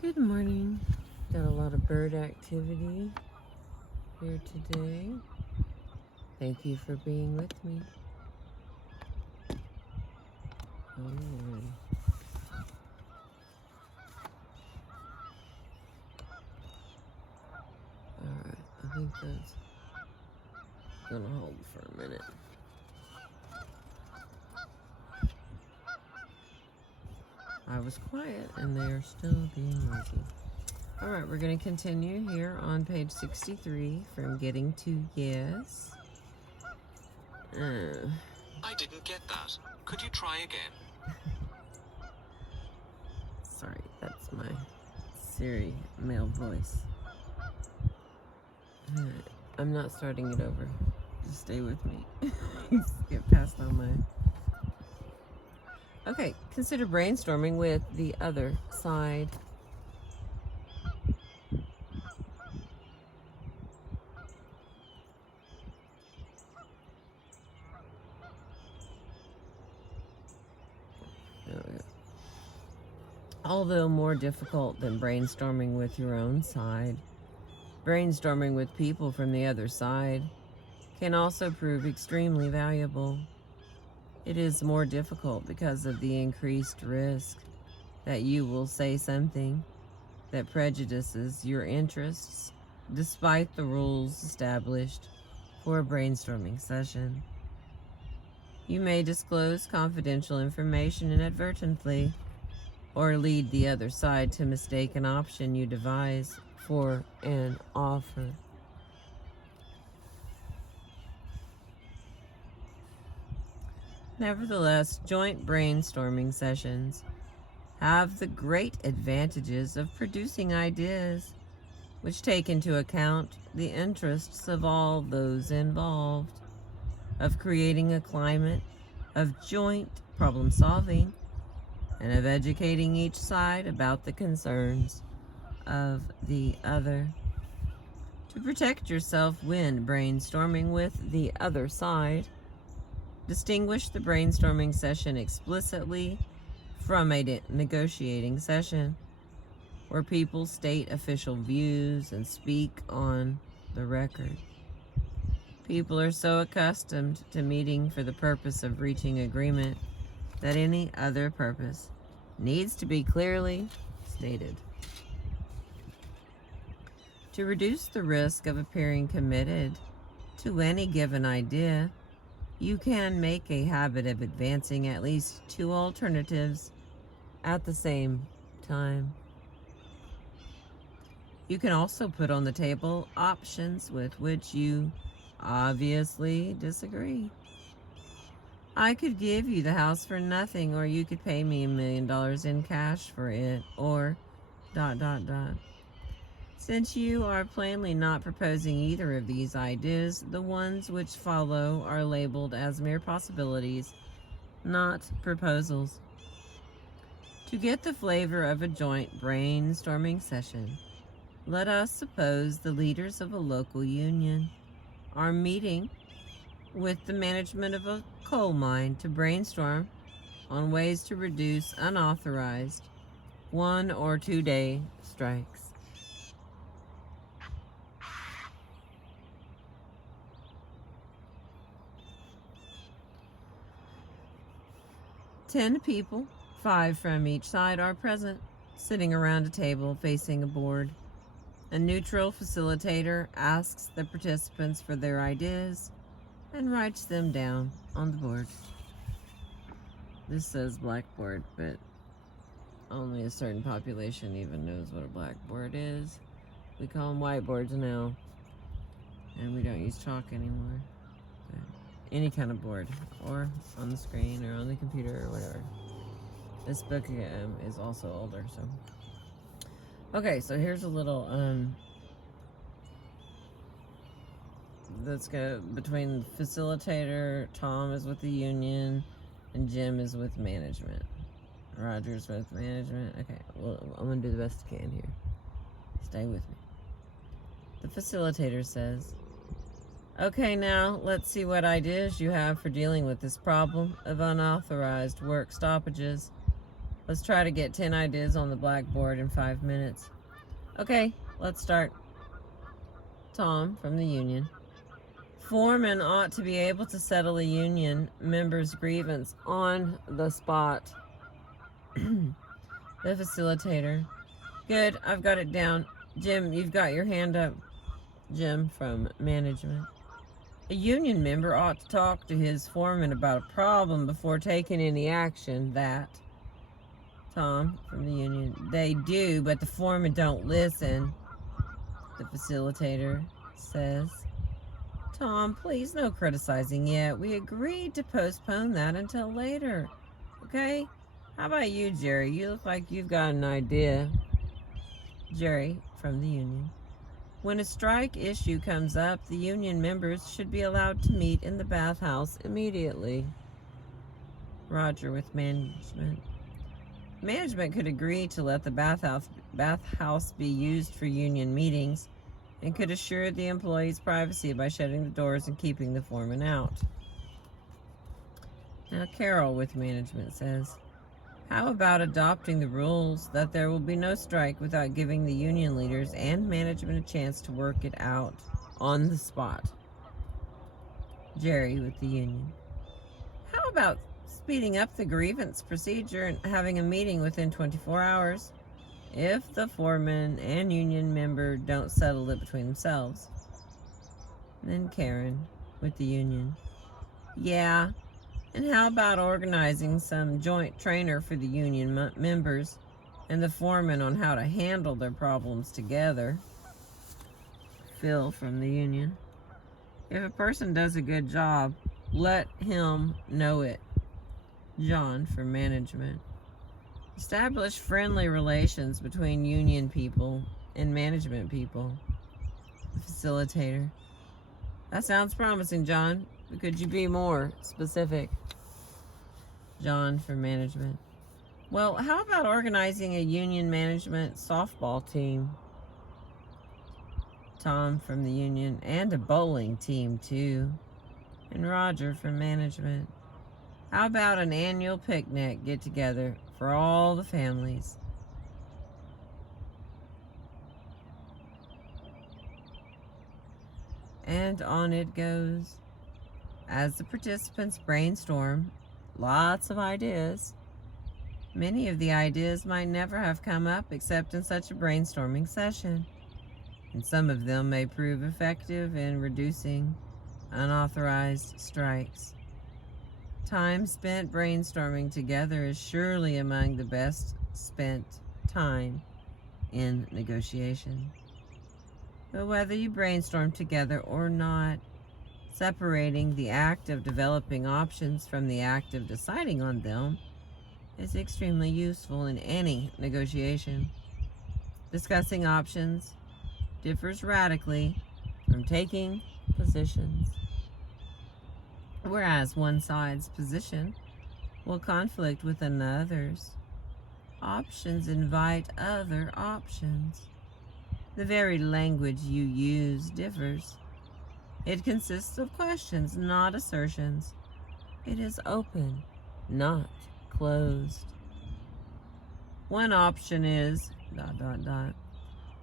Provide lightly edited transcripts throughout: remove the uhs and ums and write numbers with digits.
Good morning. Got a lot of bird activity here today. Thank you for being with me. Alright, I think that's gonna hold for a minute. I was quiet and they are still being noisy. Alright, we're gonna continue here on page 63 from getting to yes. I didn't get that. Could you try again? Sorry, that's my Siri male voice. I'm not starting it over. Just stay with me. Get past on my... Okay, consider brainstorming with the other side. There we go. Although more difficult than brainstorming with your own side, brainstorming with people from the other side can also prove extremely valuable. It is more difficult because of the increased risk that you will say something that prejudices your interests despite the rules established for a brainstorming session. You may disclose confidential information inadvertently or lead the other side to mistake an option you devise for an offer. Nevertheless, joint brainstorming sessions have the great advantages of producing ideas which take into account the interests of all those involved, of creating a climate of joint problem solving, and of educating each side about the concerns of the other. To protect yourself when brainstorming with the other side, distinguish the brainstorming session explicitly from a negotiating session where people state official views and speak on the record. People are so accustomed to meeting for the purpose of reaching agreement that any other purpose needs to be clearly stated. To reduce the risk of appearing committed to any given idea, you can make a habit of advancing at least two alternatives at the same time. You can also put on the table options with which you obviously disagree. I could give you the house for nothing, or you could pay me $1 million in cash for it, or ... Since you are plainly not proposing either of these ideas, the ones which follow are labeled as mere possibilities, not proposals. To get the flavor of a joint brainstorming session, let us suppose the leaders of a local union are meeting with the management of a coal mine to brainstorm on ways to reduce unauthorized 1 or 2 day strikes. Ten people, 5 from each side, are present, sitting around a table facing a board. A neutral facilitator asks the participants for their ideas and writes them down on the board. This says blackboard, but only a certain population even knows what a blackboard is. We call them whiteboards now, and we don't use chalk anymore. But any kind of board, or on the screen, or on the computer, or whatever. This book is also older, so. Okay, so here's a little, let's go between facilitator, Tom is with the union, and Jim is with management. Roger's with management. Okay, well, I'm going to do the best I can here. Stay with me. The facilitator says, okay, now let's see what ideas you have for dealing with this problem of unauthorized work stoppages. Let's try to get 10 ideas on the blackboard in 5 minutes. Okay, let's start. Tom from the union. Foreman ought to be able to settle a union member's grievance on the spot. The facilitator. Good, I've got it down. Jim, you've got your hand up. Jim from management. A union member ought to talk to his foreman about a problem before taking any action. That. Tom from the union. They do, but the foreman don't listen. The facilitator says. Tom, please, no criticizing yet. We agreed to postpone that until later. Okay? How about you, Jerry? You look like you've got an idea. Jerry from the union. When a strike issue comes up, the union members should be allowed to meet in the bathhouse immediately. Roger with management. Management could agree to let the bathhouse be used for union meetings and could assure the employees' privacy by shutting the doors and keeping the foreman out. Now Carol with management says, how about adopting the rules that there will be no strike without giving the union leaders and management a chance to work it out on the spot? Jerry with the union. How about speeding up the grievance procedure and having a meeting within 24 hours if the foreman and union member don't settle it between themselves? And then Karen with the union. Yeah. And how about organizing some joint trainer for the union members and the foreman on how to handle their problems together? Phil from the union. If a person does a good job, let him know it. John from management. Establish friendly relations between union people and management people. The facilitator. That sounds promising, John. But could you be more specific? John from management. Well, how about organizing a union management softball team? Tom from the union. And a bowling team, too. And Roger from management. How about an annual picnic get-together for all the families? And on it goes. As the participants brainstorm lots of ideas, many of the ideas might never have come up except in such a brainstorming session, and some of them may prove effective in reducing unauthorized strikes. Time spent brainstorming together is surely among the best spent time in negotiation. But whether you brainstorm together or not, separating the act of developing options from the act of deciding on them is extremely useful in any negotiation. Discussing options differs radically from taking positions, whereas one side's position will conflict with another's. Options invite other options. The very language you use differs. It consists of questions, not assertions. It is open, not closed. One option is ...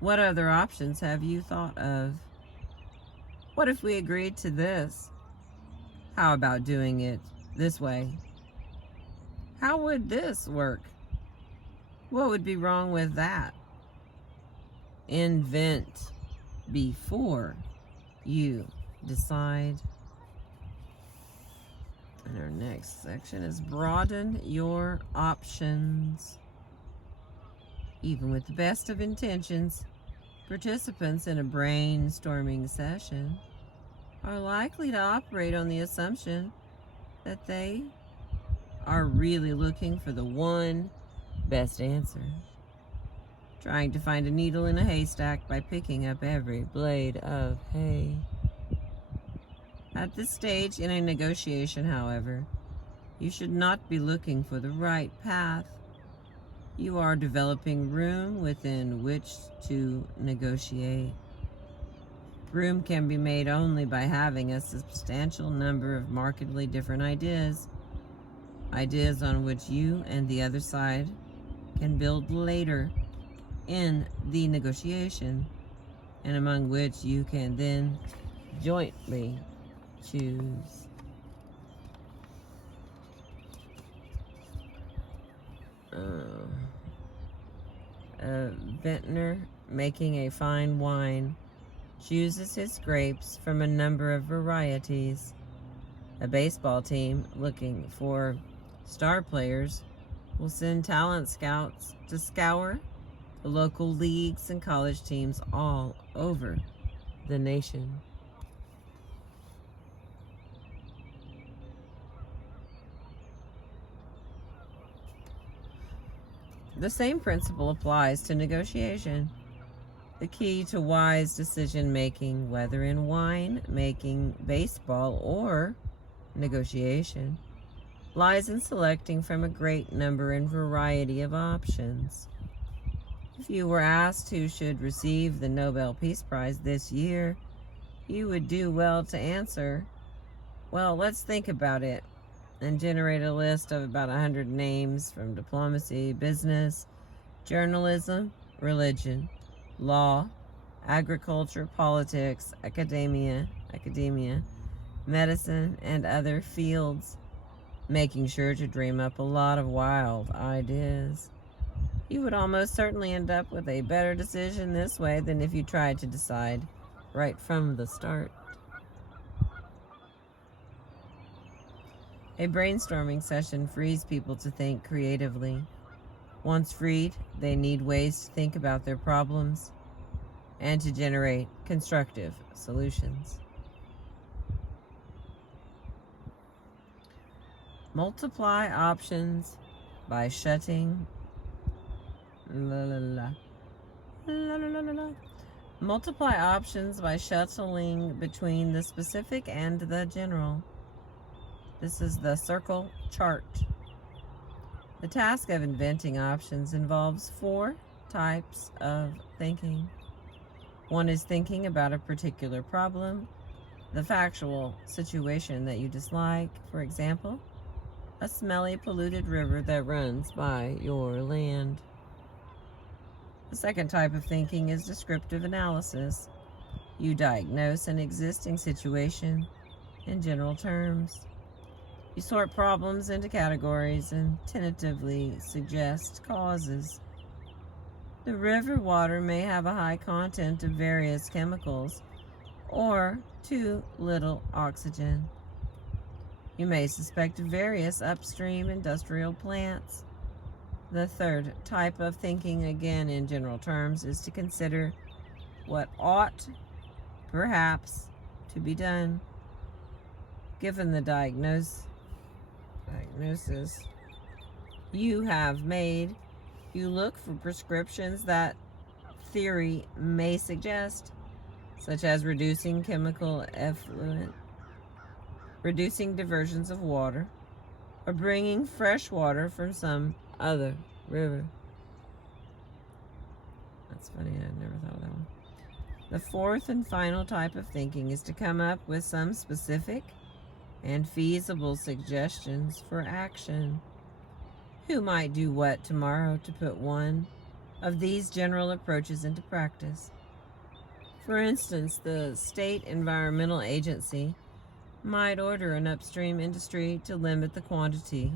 What other options have you thought of? What if we agreed to this? How about doing it this way? How would this work? What would be wrong with that? Invent before you decide. And our next section is broaden your options. Even with the best of intentions, participants in a brainstorming session are likely to operate on the assumption that they are really looking for the one best answer, trying to find a needle in a haystack by picking up every blade of hay. At this stage in a negotiation, however, you should not be looking for the right path. You are developing room within which to negotiate. Room can be made only by having a substantial number of markedly different ideas on which you and the other side can build later in the negotiation, and among which you can then jointly choose. A vintner making a fine wine chooses his grapes from a number of varieties. A baseball team looking for star players will send talent scouts to scour the local leagues and college teams all over the nation. The same principle applies to negotiation. The key to wise decision making, whether in wine making, baseball, or negotiation, lies in selecting from a great number and variety of options. If you were asked who should receive the Nobel Peace Prize this year, you would do well to answer, well, let's think about it, and generate a list of about 100 names from diplomacy, business, journalism, religion, law, agriculture, politics, academia, medicine, and other fields, making sure to dream up a lot of wild ideas. You would almost certainly end up with a better decision this way than if you tried to decide right from the start. A brainstorming session frees people to think creatively. Once freed, they need ways to think about their problems and to generate constructive solutions. Multiply options by shutting Multiply options by shuttling between the specific and the general. This is the circle chart. The task of inventing options involves 4 types of thinking. One is thinking about a particular problem, the factual situation that you dislike, for example, a smelly, polluted river that runs by your land. The second type of thinking is descriptive analysis. You diagnose an existing situation in general terms. You sort problems into categories and tentatively suggest causes. The river water may have a high content of various chemicals or too little oxygen. You may suspect various upstream industrial plants. The third type of thinking, again in general terms, is to consider what ought, perhaps, to be done. Given the diagnosis you have made, you look for prescriptions that theory may suggest, such as reducing chemical effluent, reducing diversions of water, or bringing fresh water from some other river. That's funny, I never thought of that one. The fourth and final type of thinking is to come up with some specific and feasible suggestions for action. Who might do what tomorrow to put one of these general approaches into practice? For instance, the State Environmental Agency might order an upstream industry to limit the quantity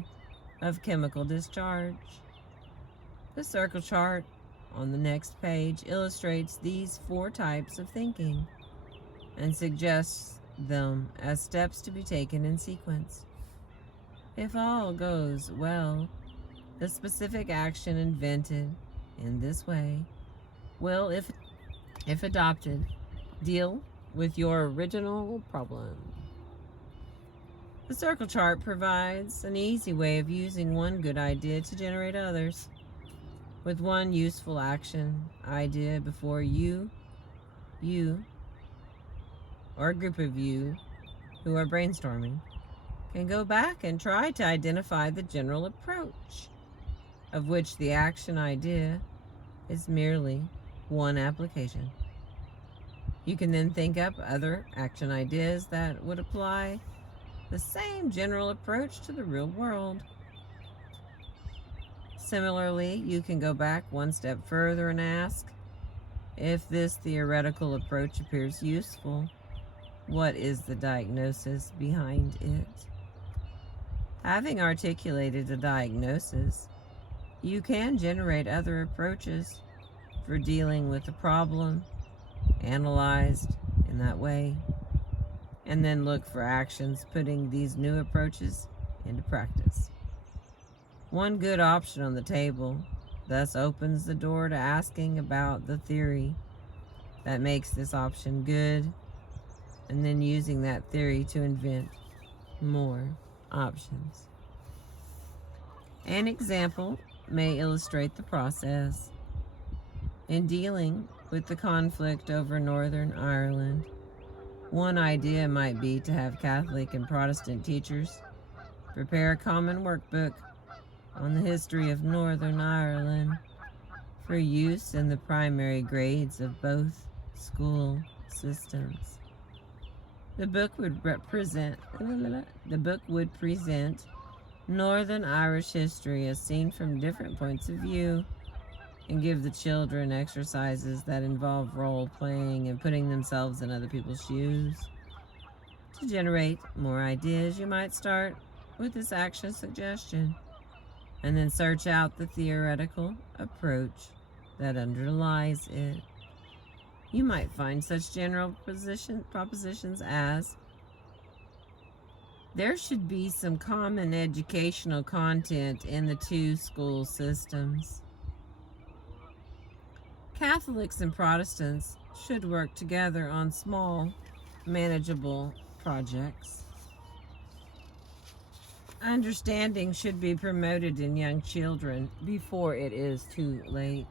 of chemical discharge. The circle chart on the next page illustrates these 4 types of thinking and suggests them as steps to be taken in sequence. If all goes well, the specific action invented in this way will, if adopted, deal with your original problem. The circle chart provides an easy way of using one good idea to generate others. With one useful action idea before you, or a group of you who are brainstorming, can go back and try to identify the general approach, of which the action idea is merely one application. You can then think up other action ideas that would apply the same general approach to the real world. Similarly, you can go back one step further and ask, if this theoretical approach appears useful, what is the diagnosis behind it? Having articulated a diagnosis, you can generate other approaches for dealing with the problem, analyzed in that way, and then look for actions putting these new approaches into practice. One good option on the table thus opens the door to asking about the theory that makes this option good, and then using that theory to invent more options. An example may illustrate the process. In dealing with the conflict over Northern Ireland, one idea might be to have Catholic and Protestant teachers prepare a common workbook on the history of Northern Ireland for use in the primary grades of both school systems. The book would present Northern Irish history as seen from different points of view, and give the children exercises that involve role-playing and putting themselves in other people's shoes. To generate more ideas, you might start with this action suggestion, and then search out the theoretical approach that underlies it. You might find such general propositions as, there should be some common educational content in the two school systems. Catholics and Protestants should work together on small, manageable projects. Understanding should be promoted in young children before it is too late.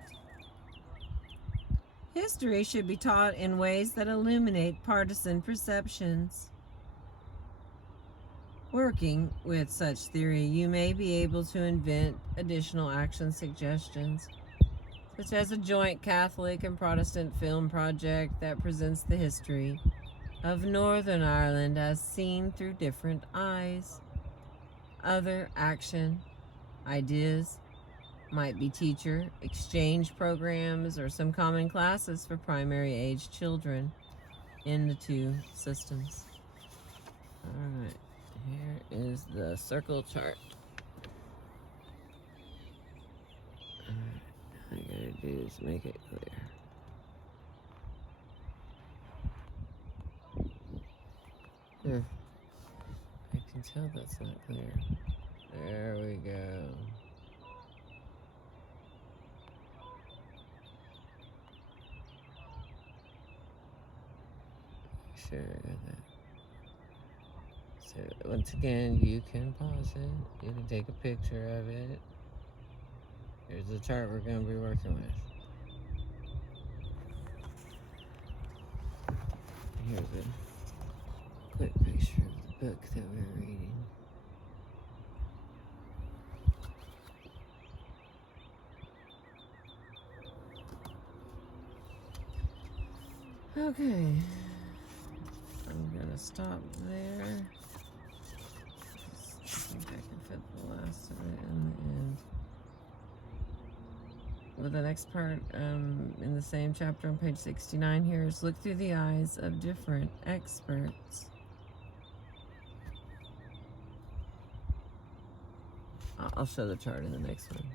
History should be taught in ways that illuminate partisan perceptions. Working with such theory, you may be able to invent additional action suggestions, such as a joint Catholic and Protestant film project that presents the history of Northern Ireland as seen through different eyes. Other action ideas might be teacher exchange programs or some common classes for primary age children in the two systems. Alright, here is the circle chart. All I gotta do is make it clear. I can tell that's not clear. There we go. Sure, I got that. So once again, you can pause it. You can take a picture of it. Here's the chart we're going to be working with. Here's a quick picture of the book that we're reading. Okay, I'm gonna stop there. I think I can fit the last of it in the end. Well, the next part in the same chapter on page 69 here is look through the eyes of different experts. I'll show the chart in the next one.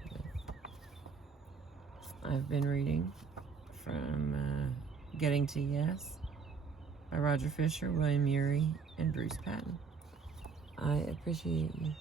I've been reading from Getting to Yes by Roger Fisher, William Ury, and Bruce Patton. I appreciate you.